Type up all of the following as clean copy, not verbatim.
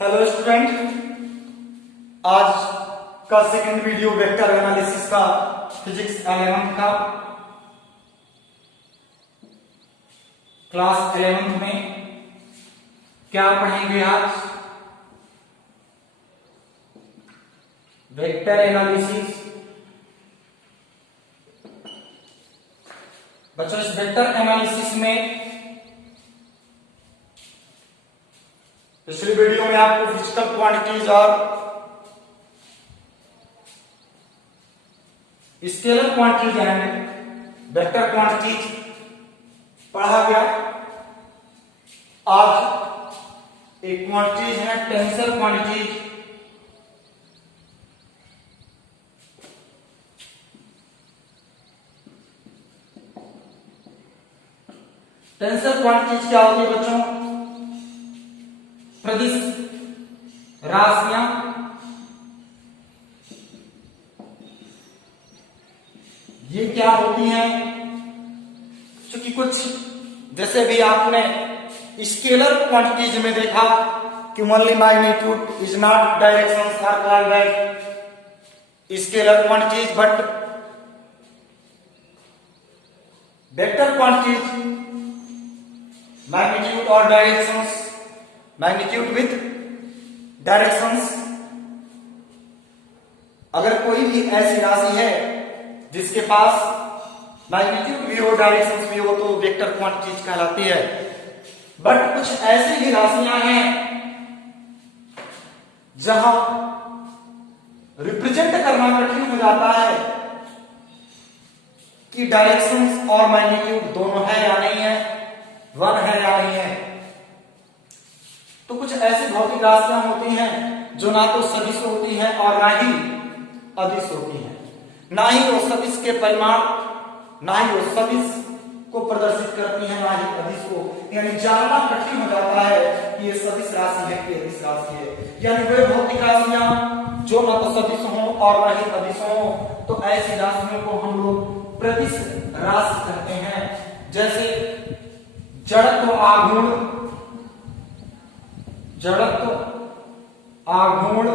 Hello student, आज का second video vector analysis का फिजिक्स 11 का क्लास 11 में क्या पढ़ेंगे आज? Vector analysis. बच्चों, इस वेक्टर एनालिसिस में पिछली वीडियो में आपको फिजिकल क्वांटिटीज और scalar quantities and vector quantities पढ़ा गया। आज एक क्वांटिटीज है टेंसर क्वांटिटीज। टेंसर क्वांटिटीज क्या होती है बच्चों? सदिश राशियां ये क्या होती हैं? क्योंकि कुछ जैसे भी आपने स्केलर क्वांटिटीज में देखा कि only magnitude is not direction are called by scalar quantities, but vector quantities magnitude और डायरेक्शंस, मैग्नीट्यूड विथ डायरेक्शंस। अगर कोई भी ऐसी राशि है जिसके पास मैग्नीट्यूड भी हो डायरेक्शंस भी हो तो वेक्टर क्वांटिटीज कहलाती है। बट कुछ ऐसी भी राशियां हैं जहां रिप्रेजेंट करना कठिन हो जाता है कि डायरेक्शंस और मैग्नीट्यूड दोनों है या नहीं है, वन है या नहीं है। तो कुछ ऐसी भौतिक राशियां होती हैं जो ना तो सदिश होती हैं और ना ही अदिश होती हैं। ना ही वो सदिश के परिमाण, ना ही वो सदिश को प्रदर्शित करती हैं, ना ही अदिश को। यानी जानना कठिन हो जाता है कि ये सदिश राशि है कि अदिश राशि है। यानी वे भौतिक राशियां जो ना तो सदिश हो और ना ही अदिश हो, तो ऐसी राशियों को हम लोग प्रतिश राशि कहते हैं। जैसे जड़त्व आघूर्ण, जड़त्व आघूर्ण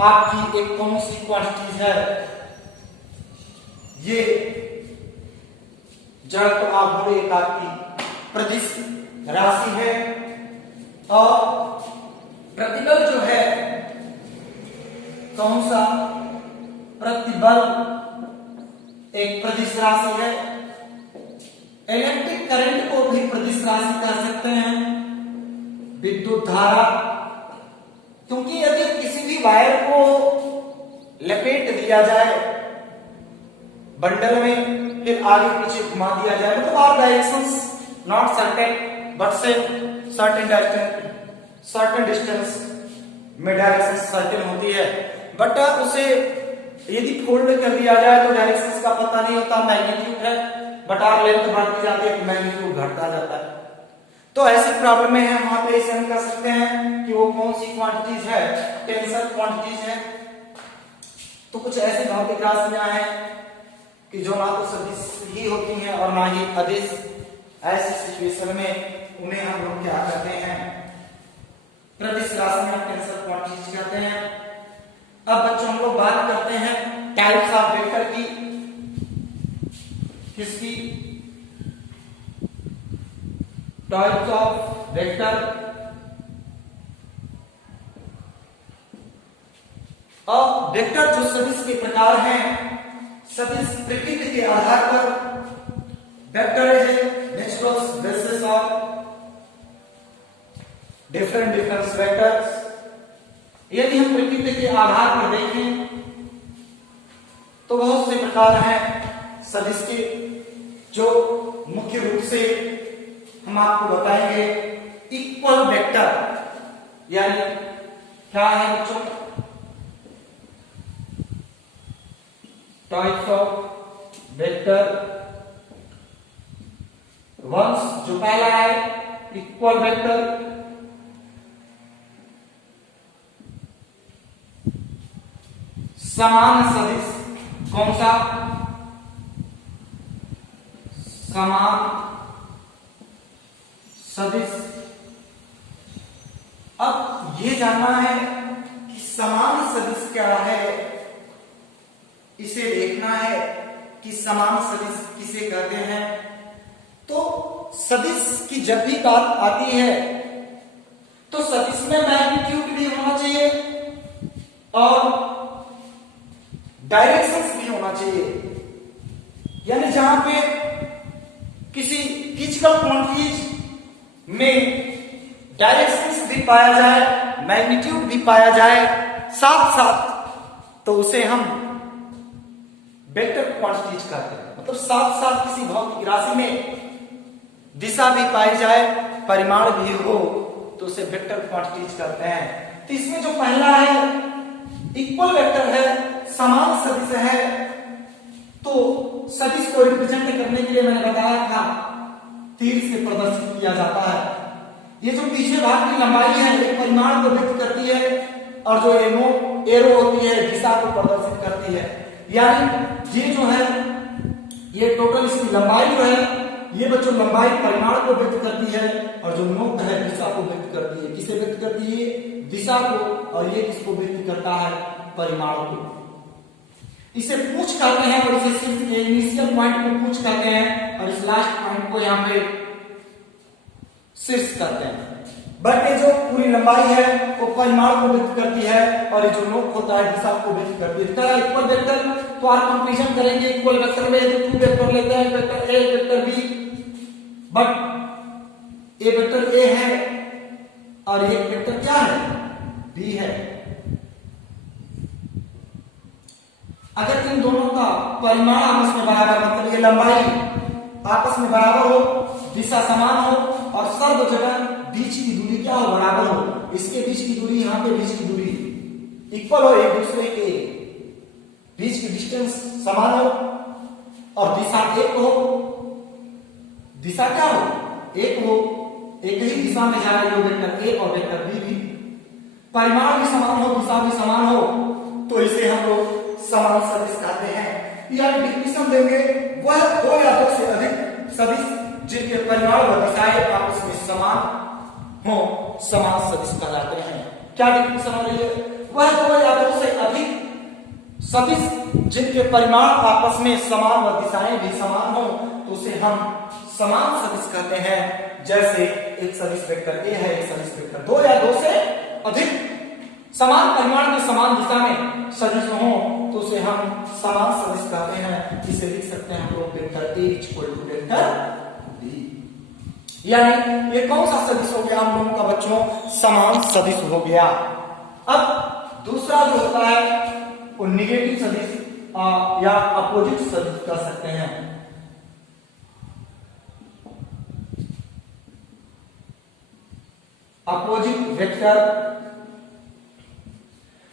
आपकी एक कौन सी क्वांटिटीज है? ये जड़त्व आघूर्ण एक आपकी प्रतिश राशि है। और प्रतिबल जो है, कौन सा प्रतिबल एक प्रतिश राशि है। इलेक्ट्रिक करंट को भी प्रतिश राशि कह सकते हैं, विद्युत धारा। क्योंकि यदि किसी भी वायर को लपेट दिया जाए बंडल में, फिर आगे पीछे घुमा दिया जाए, मतलब are directions not certain but से सर्टेन डिस्टेंस में डायरेक्शन सर्टेन होती है। बट उसे यदि फोल्ड कर दिया जाए तो डायरेक्शंस का पता नहीं होता, मैग्नीट्यूड है बट आर लेंथ बढ़ती जाती है तो मैग्नीट्यूड घटता जाता है। तो ऐसी प्रॉब्लम में है, वहां पे इसे हम कह सकते हैं कि वो कौन सी क्वांटिटीज है? टेंसर क्वांटिटीज है। तो कुछ ऐसी भौतिक राशियां हैं कि जो ना तो सदिश ही होती हैं और ना ही अदिश। ऐसी सिचुएशन में उन्हें हम लोग क्या कहते हैं? प्रतिश राशियां, टेंसर क्वांटिटीज कहते हैं। अब बच्चों हम लोग बात करते हैं टाइप्स ऑफ वेक्टर की। किसकी? Types of vector. अब वेक्टर जो सदिश के प्रकार हैं, सदिश प्रकृति के आधार पर vector is natural basis of different vectors. यदि हम प्रकृति के आधार पर देखें तो बहुत से प्रकार हैं सदिश के, जो मुख्य रूप से हम आपको बताएंगे। इक्वल वेक्टर यानी क्या है बच्चों? Types of vector. वंस जो पहला है इक्वल वेक्टर, समान सदिश। कौन सा? समान सदिश अब ये जानना है कि समान सदिश क्या है, इसे देखना है कि समान सदिश किसे कहते हैं। तो सदिश की जब भी बात आती है तो सदिश में मैग्नीट्यूड भी होना चाहिए और डायरेक्शंस भी होना चाहिए, यानी जहां पे किसी फिजिकल क्वांटिटीज में डायरेक्शंस भी पाया जाए, मैग्नीट्यूड भी पाया जाए साथ साथ, तो उसे हम वेक्टर क्वांटिटीज कहते हैं। मतलब साथ साथ किसी भौतिक राशि में दिशा भी पाई जाए, परिमाण भी हो, तो उसे वेक्टर क्वांटिटीज कहते हैं। तो इसमें जो पहला है इक्वल वेक्टर है, समान सदिश है। तो सदिश को रिप्रेजेंट करने के लिए मैंने बताया था तीर से प्रदर्शित किया जाता है। ये जो पीछे भाग की लंबाई है एक परिमाण को व्यक्त करती है और जो एरो होती है दिशा को प्रदर्शित करती है। यानी ये जो है ये टोटल इसकी लंबाई जो है ये बच्चों लंबाई परिमाण को व्यक्त करती है और जो नोक है दिशा को व्यक्त करती है। किसे व्यक्त करती है? दिशा को। और ये किसको व्यक्त करता है? परिमाण को। इसे पूछ कहते हैं और इसे सिर्फ इनिशियल पॉइंट को पूछ कहते हैं और इस लास्ट पॉइंट को यहाँ पे शीर्ष कहते हैं। बट ये जो पूरी लंबाई है वो परिमाण को व्यक्त करती है और ये जो नोक होता है दिशा को व्यक्त करती है। इक्वल वेक्टर तो आप कंपैरिजन करेंगे इक्वल वेक्टर में तो 2 वेक्टर लेते हैं, vector A vector B, but A vector A है और ये वेक्टर क्या है? बी है। अगर इन दोनों का परिमाण आपस में बराबर, मतलब ये लंबाई आपस में बराबर हो, दिशा समान हो और सर्व जगह बीच की दूरी क्या हो? बराबर हो। इसके बीच की दूरी, यहाँ पे बीच की दूरी इक्वल हो, एक दूसरे के बीच की डिस्टेंस समान हो और दिशा एक हो। दिशा क्या हो? एक हो, एक ही दिशा में जा रही हो वेक्टर ए और वेक्टर बी भी। परिमाण भी समान हो, दिशा भी समान हो, तो इसे हम लोग समान सदिश कहते हैं। यानी डिफिनेशन देंगे वह 2 या 2 से अधिक सदिश जिनके परिमाण व दिशाएं आपस में समान हो, समान सदिश कहलाते हैं। क्या डिफिनेशन हो रही है? वह 2 या 2 से अधिक सदिश जिनके परिमाण आपस में समान व दिशाएं भी समान हो, तो उसे हम समान सदिश कहते हैं। जैसे एक सदिश वेक्टर ए है, एक सदिश वेक्टर 2 या 2 से अधिक समान परिमाण में समान दिशा में सदिश हो, तो उसे हम समान सदिश कहते हैं। इसे लिख सकते हैं हम लोग vector A equal to vector B. यानी ये कौन सा सदिश हो गया हम लोगों का बच्चों? समान सदिश हो गया। अब दूसरा जो होता है वो निगेटिव सदिश या अपोजिट सदिश कह सकते हैं। अपोजिट वेक्टर,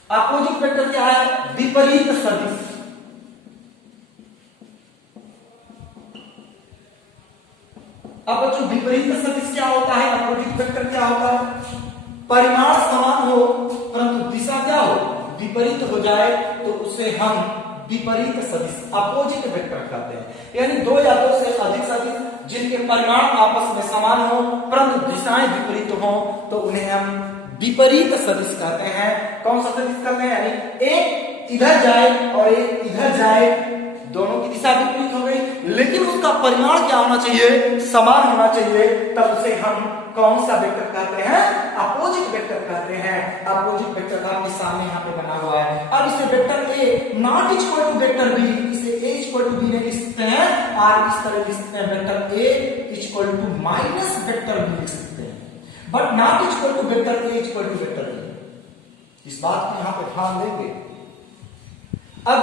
अपोजिट वेक्टर क्या है? विपरीत सदिश। अब बच्चों विपरीत सदिश क्या होता है? अपोजिट वेक्टर क्या होता है? परिमाण समान हो परंतु दिशा क्या हो? विपरीत हो जाए, तो उसे हम विपरीत सदिश अपोजिट वेक्टर कहते हैं। यानी 2 या 2 से अधिक सदिश जिनके परिमाण आपस में समान हो परंतु दिशाएं विपरीत हो, तो उन्हें हम विपरीत सदिश कहते हैं। कौन सा सदिश कहते हैं? यानी एक इधर जाए और एक इधर जाए, दोनों की दिशा विपरीत हो गई, लेकिन उसका परिमाण क्या होना चाहिए? समान होना चाहिए। तब उसे हम कौन सा वेक्टर कहते हैं? अपोजिट वेक्टर कहते हैं। अपोजिट वेक्टर आपके सामने यहाँ पे बना हुआ है। अब इसे vector A not equal to vector B, इसे ए इक्वल टू बी नहीं लिख सकते हैं और इस तरह लिख सकते हैं vector A equal to minus vector B लिख सकते हैं, but not equal to vector A equal to vector B. इस बात को यहाँ पे ध्यान देंगे। अब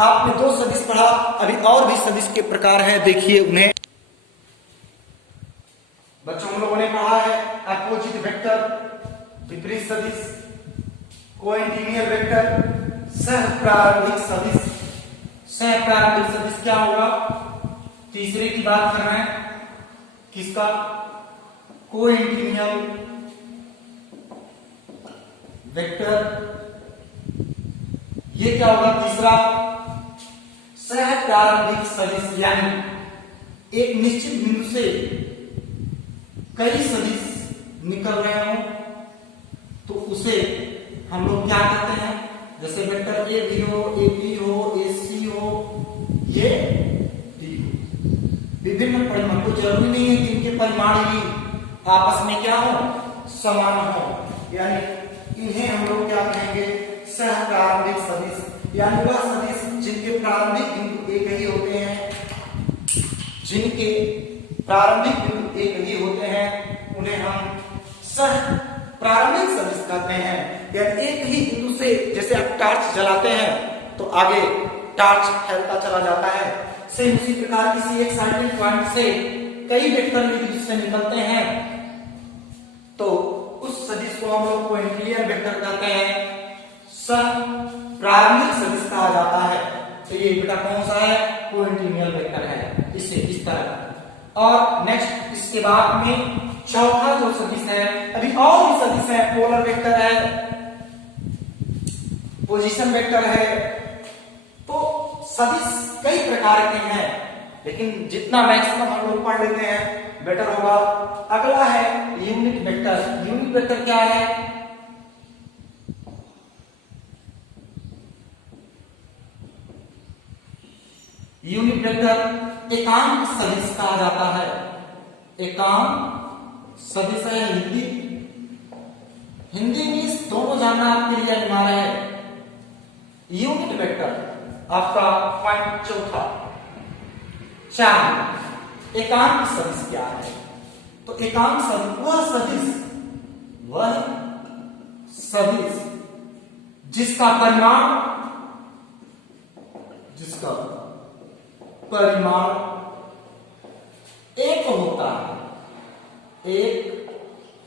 आपने 2 सदिश पढ़ा, अभी और भी सदिश के प्रकार हैं, देखिए उन्हें। बच्चों हम लोगों ने पढ़ा है अपोजिट वेक्टर, विपरीत सदिश, कोएंटिनियल वेक्टर, सहप्रारंभिक सदिश। सहप्रारंभिक सदिश क्या होगा? तीसरे की बात कर रहे हैं, किसका? कोएंटिनियल वेक्टर। ये क्या होगा? तीसरा सहप्रारंभिक सदिश, यानी एक निश्चित बिंदु से कई सदिश निकल रहे हो तो उसे हम लोग क्या करते हैं, जैसे वेक्टर ए भी हो, ए बी हो, ए सी हो, ये डी हो, विभिन्न परिमाण, को जरूरी नहीं है कि इनके परिमाण ही आपस में क्या हो, समान हो, यानी इन्हें हम लोग क्या कहेंगे, सह प्रारंभिक सदिश, यानी वह सदिश जिनके प्रारंभिक बिंदु एक ही होते हैं, जिनके प्रारंभिक बिंदु एक ही होते हैं, उन्हें हम सह प्रारंभिक सदिश कहते हैं। यानी एक ही बिंदु से, जैसे आप टॉर्च जलाते हैं तो आगे टॉर्च फैलता चला जाता है, सेम उसी प्रकार किसी एक सर्टेन पॉइंट से कई वेक्टर बिंदु से निकलते हैं, तो उस सदिश को हम लोग क्वाड्रेटिक वेक्टर कहते हैं, सह प्रारंभिक सदिश कहा जाता है। तो ये बेटा कौन सा है, क्वाड्रेटिक वेक्टर है, इसे इस तरह। और नेक्स्ट इसके बाद में चौथा जो सदिश है, अभी और भी सदिश है, पोलर वेक्टर है, पोजीशन वेक्टर है, तो सदिश कई प्रकार के हैं, लेकिन जितना मैक्सिमम हम लोग पढ़ लेते हैं बेटर होगा। अगला है यूनिट वेक्टर। यूनिट वेक्टर क्या है, यूनिट वेक्टर एकांक सदिश कहा जाता है, एकांक सदिश है। हिंदी इंग्लिश दोनों जानना आपके लिए अनिवार्य है। यूनिट वेक्टर आपका पॉइंट चौथा। 4 एकांक सदिश क्या है, तो एकांक सदिश वह सदिश जिसका परिमाण एक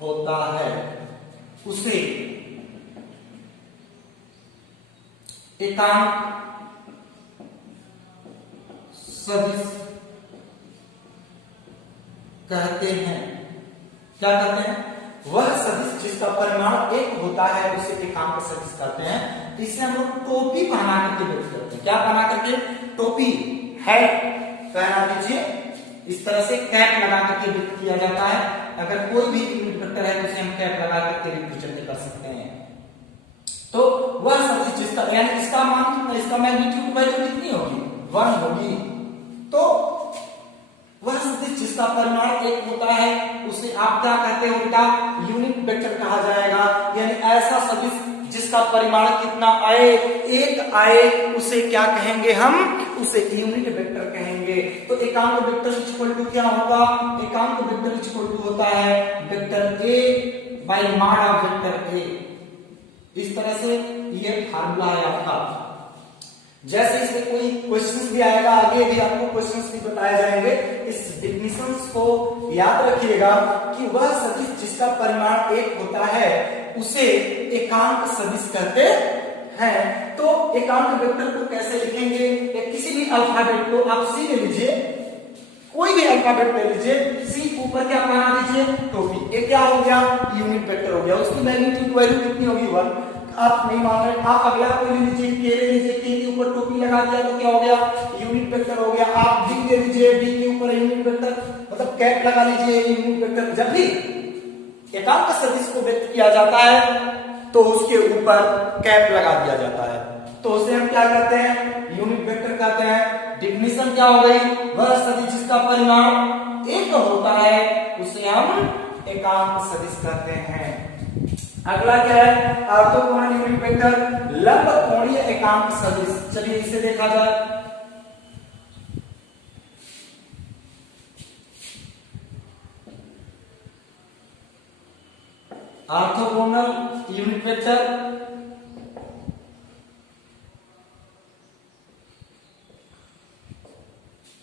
होता है, उसे एकांक सदिश कहते हैं। क्या कहते हैं, वह सदिश जिसका परिमाण एक होता है उसे एकांक सदिश कहते हैं। इसे हम लोग टोपी पहना करके व्यक्त करते हैं। क्या पहना करके, टोपी, हैट पहना दीजिए, इस तरह से कैप लगा करके व्यक्त किया जाता है। अगर कोई भी यूनिट वेक्टर है तो उसे हम कैप लगा करके रिप्रेजेंट कर सकते हैं। तो वह सदिश जिसका, यानी इसका मान कितना, इसका मैग्नीट्यूड वैल्यू कितनी होगी, 1 होगी। तो वह सदिश जिसका परिमाण एक होता है उसे आप क्या कहते हो बेटा, यूनिट वेक्टर कहा जाएगा। यानी ऐसा सदिश जिसका परिमाण कितना आए, एक आए, उसे क्या कहेंगे हम, उसे यूनिट वेक्टर कहेंगे। तो एकांक वेक्टर इक्वल टू क्या होगा, एकांक वेक्टर इक्वल टू होता है vector A bye mod of vector A. इस तरह से ये फार्मूला है आपका। जैसे इसमें कोई क्वेश्चंस भी आएगा, आगे भी आपको क्वेश्चंस भी बताए जाएंगे, इस डेफिनेशंस को याद रखिएगा कि वह सदिश जिसका परिमाण एक होता है उसे एकांक सदिश कहते हैं। तो एकांक वेक्टर को कैसे लिखेंगे, किसी भी अल्फाबेट को आप सी ले लीजिए, कोई भी अल्फाबेट ले लीजिए, सी ऊपर क्या बना दीजिए, टोपी। ये क्या हो गया, यूनिट वेक्टर हो गया। उसकी मैग्नीट्यूड वैल्यू कितनी होगी, 1। आप नहीं मान रहे, आप अगला कोई ले लीजिए, के ले लीजिए, के के ऊपर टोपी लगा दिया तो क्या हो गया, यूनिट वेक्टर हो गया। आप डी ले लीजिए, डी के ऊपर यूनिट वेक्टर मतलब कैप लगा लीजिए, यूनिट वेक्टर। जब भी एकांक सदिश को व्यक्त किया जाता है तो उसके ऊपर कैप लगा दिया जाता है, तो उसे हम क्या कहते हैं, यूनिट वेक्टर कहते हैं। डेफिनेशन क्या हो गई, वह सदिश जिसका परिमाण एक होता है उसे हम एकांक सदिश कहते हैं। अगला क्या है, ऑर्थोगोनल यूनिट वेक्टर, लंब कोणीय एकांक सदिश। चलिए इसे देखा जाए। ऑर्थोगोनल यूनिट वेक्टर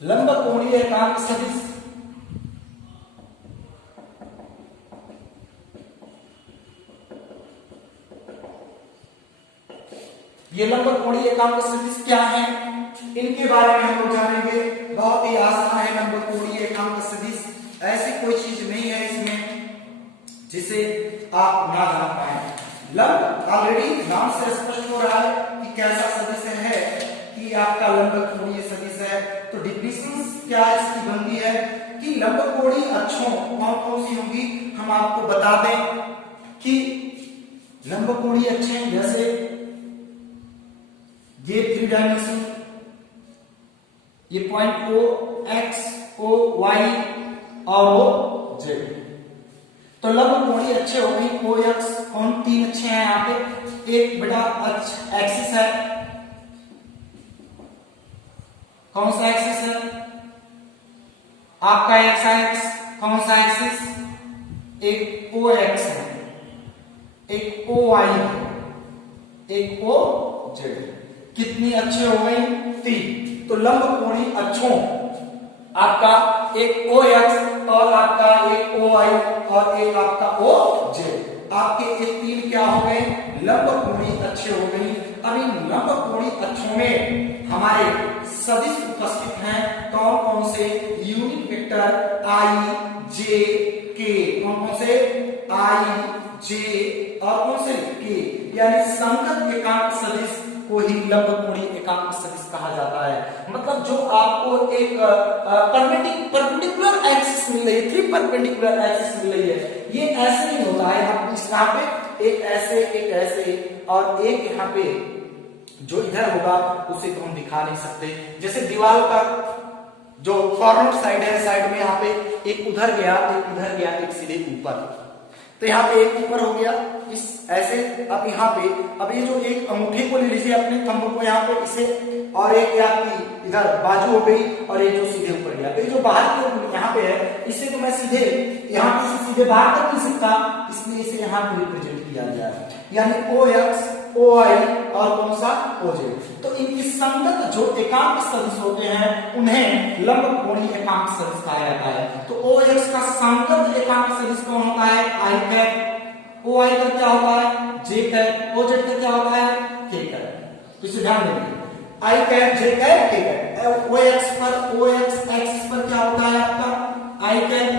लंब कोणीय एकांक सदिश। ये लंब कोणीय एकांक सदिश क्या है, इनके बारे में हम लोग जानेंगे। बहुत ही आसान है लंब कोणीय एकांक सदिश, ऐसी कोई चीज नहीं है इसमें जिसे आप ना जान पाए। लंब ऑलरेडी नाम से स्पष्ट हो रहा है कि कैसा सदिश है, कि आपका लंब कोणीय सदिश है। तो डेफिनेशन क्या इसकी बनती है कि लंब कोणीय अक्षों कौन कौन सी होंगी, हम आपको बता दें कि लंबकोणीय अक्ष हैं, जैसे ये 3 डायमेंशन, ये point O X O Y और O Z। तो लंबकोणीय अक्ष हो गई O X, कौन 3 अक्ष हैं यहाँ पे, एक बड़ा अक्ष एक्सिस है, कौन सा एक्सिस है आपका एक्स एक्स, कौन सा एक्सिस, एक O X है, एक O Y है, एक O Z। कितनी अक्षे हो गई, 3। तो लंबकोणीय अक्षों आपका एक O X और आपका एक O Y और एक आपका O Z, आपके ये 3 क्या हो गए, लंबकोणीय अक्षे हो गई। अब इन लंबकोणीय अक्षों में हमारे सदिश उपस्थित हैं, कौन कौन से, unit vector I J K, कौन कौन से, I J और कौन से K, यानी संगत एकांक सदिश को ही लंबकोणीय एकांक सदिश कहा जाता है। मतलब जो आपको एक परपेंडिकुलर एक्सिस मिल रही है, 3 परपेंडिकुलर एक्सिस मिल रही है, ये ऐसे नहीं होता है। आप इस यहाँ पे एक ऐसे और एक यहाँ पे जो इधर होगा उसे तो हम दिखा नहीं सकते। जैसे दीवार का जो कॉर्नर साइड है, साइड में यहाँ पे एक उधर गया, एक उधर गया, एक सीधे ऊपर, तो यहाँ पे एक ऊपर हो गया इस ऐसे। अब यहाँ पे अब ये जो एक अंगूठे को ले लीजिए अपने थंब को यहाँ पे इसे, और एक आपकी इधर बाजू हो गई और ये जो सीधे ऊपर गया, तो ये जो बाहर की यहाँ पे है इसे तो मैं सीधे यहाँ पे से सीधे बाहर कर नहीं सकता, इसलिए इसे यहाँ पे रिप्रेजेंट किया गया है, यानी O X O Y और कौन सा O Z। तो इनकी संगत जो एकांक सदिश होते हैं उन्हें लंबकोणीय एकांक सदिश कहा जाता है। तो O X का संगत एकांक सदिश कौन होता है, I कैप, O Y का क्या होता है, J कैप, O Z का क्या होता है, K कैप। तो इसे ध्यान देंगे, I cap, J cap, K cap. O X पर O X एक्सिस पर क्या होता है आपका I कैप,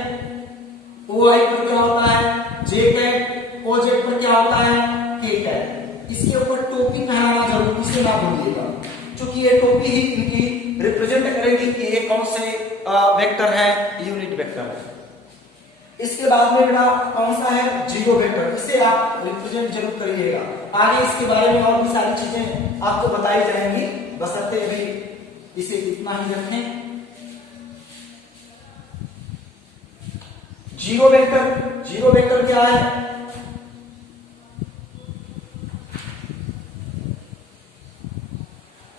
O Y पर क्या होता है J कैप, O Z पर क्या होता है K कैप। इसके ऊपर टोपी पहनाना जरूर, इसे ना भूलिएगा, क्योंकि ये टोपी ही इनकी रिप्रेजेंट करेगी कि ये कौन से वेक्टर है, यूनिट वेक्टर है। इसके बाद में बेटा कौन सा है, जीरो वेक्टर, इसे आप रिप्रेजेंट जरूर करिएगा। आगे इसके बारे में और भी सारी चीजें आपको बताई जाएंगी, बशर्ते अभी इसे इतना ही रखें। जीरो वेक्टर क्या है,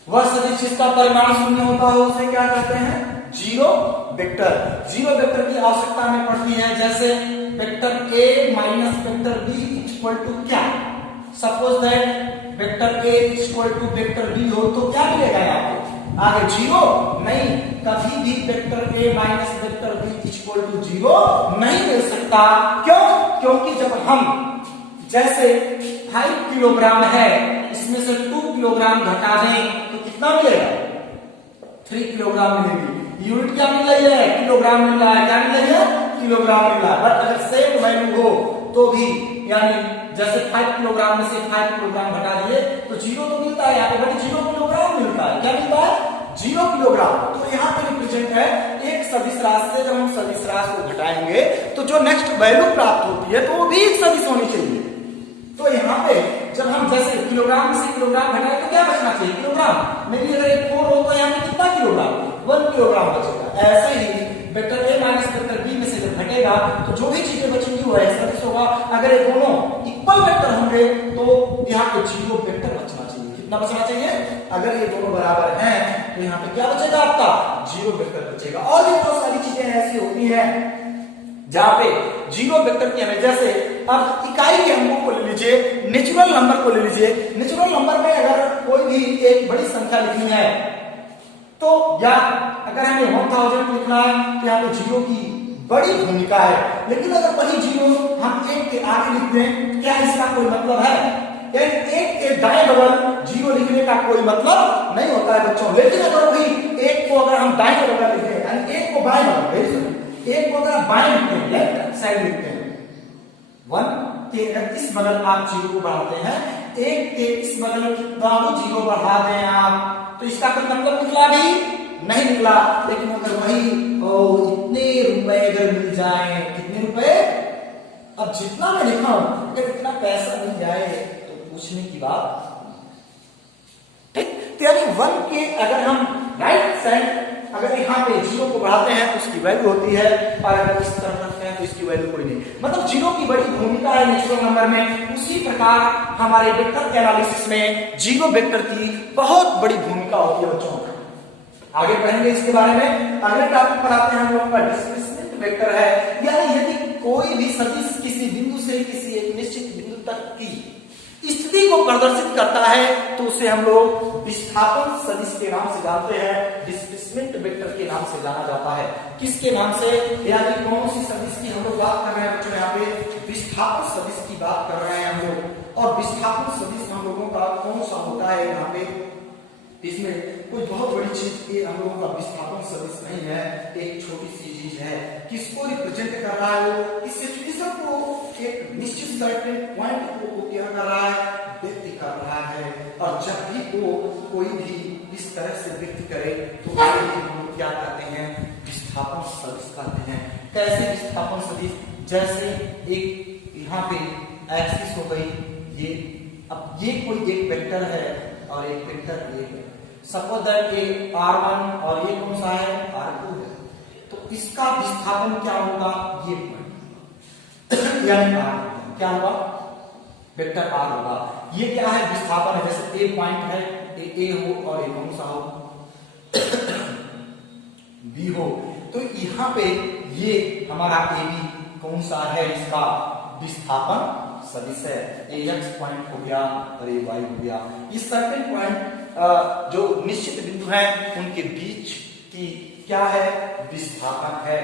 वह सदिश जिसका परिमाण शून्य होता है उसे क्या कहते हैं, जीरो वेक्टर। जीरो वेक्टर की आवश्यकता हमें पड़ती है, जैसे vector A minus vector B equal to क्या, suppose that vector A equal to vector B हो तो क्या मिलेगा आपको आगे, जीरो नहीं, कभी भी vector A minus vector B equal to zero नहीं मिल सकता। क्यों, क्योंकि जब हम जैसे 5 किलोग्राम है इसमें से 2 किलोग्राम घटा दें तो कितना मिलेगा, 3 किलोग्राम मिलेगी। यूनिट क्या मिल रही है, किलोग्राम मिल रहा है, क्या मिल रही है, किलोग्राम मिल रहा है। बट अगर सेम वैल्यू हो तो भी, यानी जैसे 5 किलोग्राम में से 5 किलोग्राम घटा दिए तो जीरो तो मिलता है, यहाँ पे बट 0 किलोग्राम मिलता है, क्या मिलता है, 0 किलोग्राम। तो यहाँ पे रिप्रेजेंट है एक सदिश राशि से, जब हम सदिश राशि को घटाएंगे तो जो नेक्स्ट वैल्यू प्राप्त होती है तो वो भी एक सदिश होनी चाहिए। तो यहाँ पे जब हम जैसे किलोग्राम से किलोग्राम घटाए तो क्या बचना चाहिए, किलोग्राम में भी अगर एक 4 हो तो यहाँ पे कितना किलोग्राम, 1 किलोग्राम बचेगा। ऐसे ही vector A minus vector B में से जब घटेगा तो जो भी चीजें बचेंगी वो सदिश होगा। अगर ये दोनों इक्वल वेक्टर होंगे तो यहाँ पे जीरो वेक्टर बचना चाहिए। कितना बचना चाहिए, अगर ये दोनों बराबर हैं तो यहाँ पे क्या बचेगा आपका, जीरो वेक्टर बचेगा। और भी बहुत सारी चीजें ऐसी होती हैं जहां पे जीरो वेक्टर की हमें, जैसे अब इकाई के अंकों को ले लीजिए, नेचुरल नंबर को ले लीजिए। नेचुरल नंबर में अगर कोई भी एक बड़ी संख्या लिखनी है तो, या अगर हमें 1000 लिखना है तो यहाँ पे जीरो की बड़ी भूमिका है। लेकिन अगर वही जीरो हम एक के आगे लिखते हैं, क्या इसका कोई मतलब है, एक के दाएं बगल जीरो लिखने का कोई मतलब नहीं होता है बच्चों। लेकिन अगर वही एक को अगर हम दाएं बगल लिखते हैं, यानी एक को बाएं बगल, एक को अगर बाएं लिखते हैं, लेफ्ट साइड लिखते हैं, 1 के इस बगल आप जीरो को बढ़ाते हैं, एक के इस बगल कितना जीरो बढ़ा दें आप, तो इसका कोई मतलब निकला भी नहीं निकला। लेकिन अगर वही इतने रुपए अगर मिल जाए, कितने रुपए, अब जितना मैं लिखा हूं अगर इतना पैसा मिल जाए तो पूछने की बात, ठीक। तो यानी 1 के अगर हम राइट साइड अगर यहाँ पे 0 को बढ़ाते हैं तो उसकी वैल्यू होती है, और अगर इस तरफ रखते हैं तो इसकी वैल्यू कोई नहीं। मतलब 0 की बड़ी भूमिका है नेचुरल नंबर में। उसी प्रकार हमारे वेक्टर एनालिसिस में 0 वेक्टर की बहुत बड़ी भूमिका होती है बच्चों। आगे पढ़ेंगे इसके बारे में। अगले टॉपिक पर आते हैं हम लोगों का डिस्प्लेसमेंट वेक्टर है, यानी यदि कोई भी सदिश किसी बिंदु से किसी एक निश्चित बिंदु तक की स्थिति को प्रदर्शित करता है तो उसे हम लोग विस्थापन सदिश के नाम से जानते हैं, डिस्प्लेसमेंट वेक्टर के नाम से जाना जाता है। किसके नाम से? यानी कौन सी सदिश की हम लोग बात कर रहे हैं बच्चों? यहाँ पे विस्थापन सदिश की बात कर रहे हैं हम लोग। और विस्थापन सदिश हम लोगों का कौन सा होता है? यहाँ पे इसमें कोई बहुत बड़ी चीज ये हम लोगों का विस्थापन सदिश नहीं है, एक छोटी सी चीज है। किसको रिप्रेजेंट कर रहा है? इस सिचुएशन को एक निश्चित सर्टेन पॉइंट को क्या कर रहा है? व्यक्त कर रहा है। और जब भी वो कोई भी इस तरह से व्यक्त करे तो हम लोग क्या कहते हैं? विस्थापन सदिश कहते हैं। कैसे विस्थापन सदिश? जैसे एक यहाँ पे एक्सिस हो गई, ये अब ये कोई एक वेक्टर है और एक वेक्टर ये है। सपोज दैट ये r1 और ये कौन सा है? r2 है। तो इसका विस्थापन क्या होगा? ये पॉइंट यानी r क्या होगा? वेक्टर r होगा। ये क्या है? विस्थापन है। जैसे a पॉइंट है, a हो और a कौन सा हो? b हो। तो यहाँ पे ये हमारा ab कौन सा है? इसका विस्थापन सदिश है। ax पॉइंट हो गया और ay हो गया। इस सर्टेन पॉइंट जो निश्चित बिंदु हैं उनके बीच की क्या है? विस्थापन है।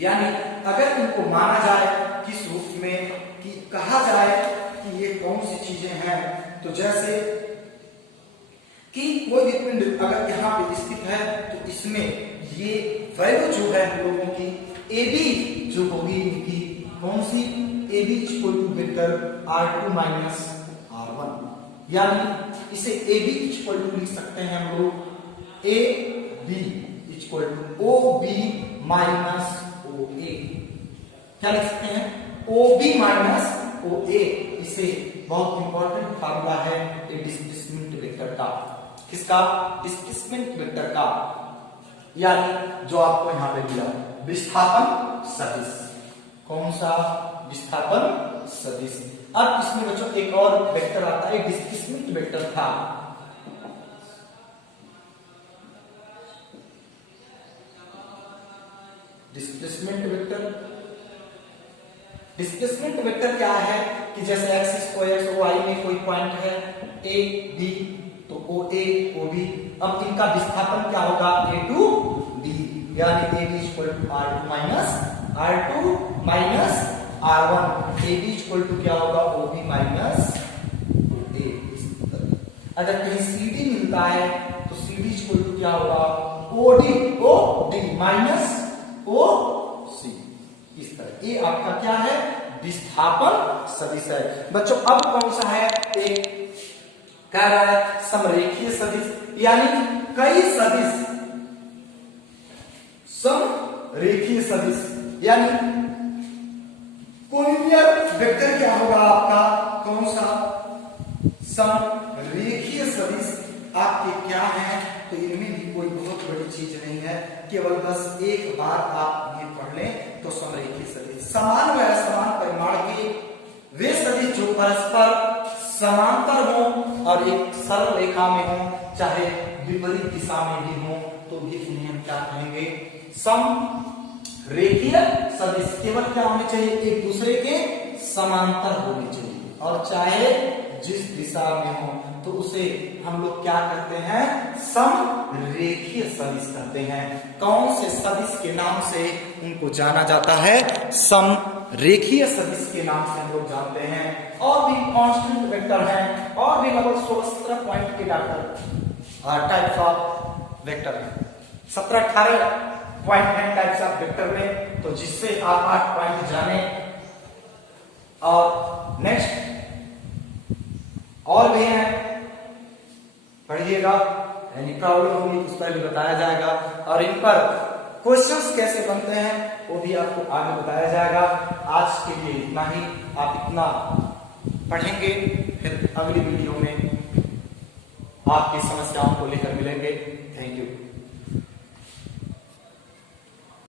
यानी अगर उनको माना जाए किस रूप में कि कहा जाए कि ये कौन सी चीजें हैं, तो जैसे कि कोई भी पिंड अगर यहाँ पे स्थित है तो इसमें ये वैल्यू जो है हम लोगों की AB जो होगी इनकी कौन सी? AB equal to vector r2 minus r1, यानी इसे AB इक्वल टू लिख सकते हैं हम लोग AB equal to OB minus OA। क्या लिख सकते हैं? OB minus OA। इसे बहुत इंपॉर्टेंट फार्मूला है ये डिस्प्लेसमेंट वेक्टर का। किसका? डिस्प्लेसमेंट वेक्टर का, यानी जो आपको यहाँ पे मिला विस्थापन सदिश। कौन सा? विस्थापन सदिश। अब इसमें बच्चों एक और वेक्टर आता है, डिस्प्लेसमेंट वेक्टर था। डिस्प्लेसमेंट वेक्टर, डिस्प्लेसमेंट वेक्टर क्या है कि जैसे एक्सिस को एक्स वाई में कोई पॉइंट है ए बी, तो ओ ए ओ बी। अब इनका विस्थापन क्या होगा? ए टू बी, यानी A B equal to r2 minus r2 minus r1। A B equal to क्या होगा? O B minus O A. अगर कहीं सी डी मिलता है तो सी डी इक्वल टू क्या होगा? ओ डी माइनस ओ सी। इस तरह ये आपका क्या है? विस्थापन सदिश है। बच्चों अब कौन सा है? एक कह रहा है समरेखीय सदिश, यानी कई सदिश समरेखीय सदिश, यानी कोलिनियर वेक्टर क्या होगा आपका? कौन सा? समरेखीय सदिश आपके क्या है? तो इनमें भी कोई बहुत बड़ी चीज नहीं है, केवल बस एक बार आप ये पढ़ लें तो समरेखीय सदिश समान व असमान परिमाण के वे सदिश जो परस्पर समांतर हो और एक सरल रेखा में हो, चाहे विपरीत दिशा में भी हो, तो भी इन्हें हम क्या कहेंगे? समरेखीय सदिश। केवल क्या होने चाहिए? एक दूसरे के समांतर होने चाहिए, और चाहे जिस दिशा में हो तो उसे हम लोग क्या कहते हैं? समरेखीय सदिश कहते हैं। कौन से सदिश के नाम से उनको जाना जाता है? समरेखीय सदिश के नाम से हम लोग जानते हैं। और भी कांस्टेंट वेक्टर हैं, और भी लगभग 16 पॉइंट के टाइप्स ऑफ वेक्टर हैं। 17-18 पॉइंट हैं टाइप्स ऑफ वेक्टर में, तो जिससे आप 8 पॉइंट जाने। और नेक्स्ट और भी हैं, पढ़िएगा। यानी प्रॉब्लम होगी उस पर भी बताया जाएगा, और इन पर क्वेश्चंस कैसे बनते हैं वो भी आपको आगे बताया जाएगा। आज के लिए इतना ही, आप इतना पढ़ेंगे, फिर अगली वीडियो में आपकी समस्याओं को लेकर मिलेंगे। Thank you.